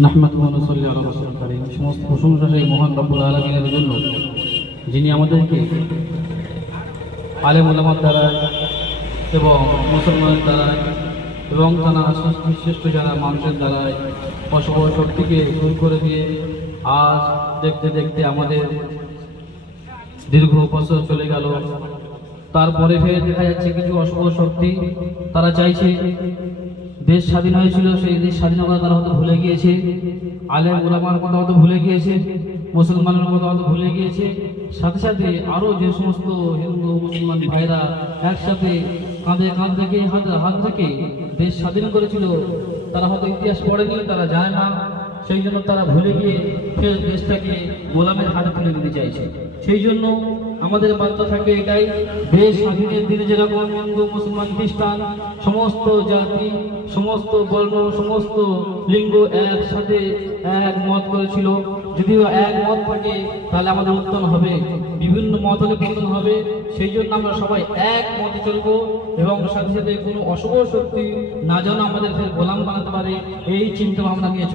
নাহমাদুহু ওয়া নুসাল্লি আলা রাসূলিল কারীম। সমস্ত প্রশংসা সেই মহান রব্বুল আলামিনের জন্য, যিনি আমাদেরকে আলেম ওলামার দ্বারা এবং মুসলমানের দ্বারা এবং তারা শ্রেষ্ঠ যারা মানুষের দ্বারায় অশুভ শক্তিকে দূর করে দিয়ে আজ দেখতে দেখতে আমাদের দীর্ঘ বছর চলে গেল। তারপরে ফের দেখা যাচ্ছে কিছু অশুভ শক্তি তারা চাইছে, দেশ স্বাধীন হয়েছিল সেই দেশ স্বাধীনতা তারা হয়তো ভুলে গিয়েছে, আলেম ওলামার কথা হয়তো ভুলে গিয়েছে, মুসলমানের কথা হয়তো ভুলে গিয়েছে। সাথে সাথে আরও যে সমস্ত হিন্দু মুসলমান ভাইরা একসাথে কাঁধে কাঁধ থেকে হাত থেকে দেশ স্বাধীন করেছিল, তারা হয়তো ইতিহাস পড়েনি, তারা যায় না, সেই জন্য তারা ভুলে গিয়ে ফের দেশটাকে গোলামের হাতে তুলে দিতে চাইছে। সেই জন্য আমাদের বার্তা থাকে এটাই, দেশ স্বাধীনের দিনে যেরকম হিন্দু মুসলমান খ্রিস্টান সমস্ত জাতি সমস্ত বর্ণ সমস্ত লিঙ্গ একসাথে এক মত করেছিল, যদিও এক মত থাকে তাহলে আমাদের উত্তন হবে, বিভিন্ন মত হলে পতন হবে। সেই জন্য আমরা সবাই এক মতে চলবো এবং সাথে সাথে কোনো অশুভ শক্তি না যেন আমাদের ফের গোলাম বানাতে পারে, এই চিন্তা ভাবনা নিয়ে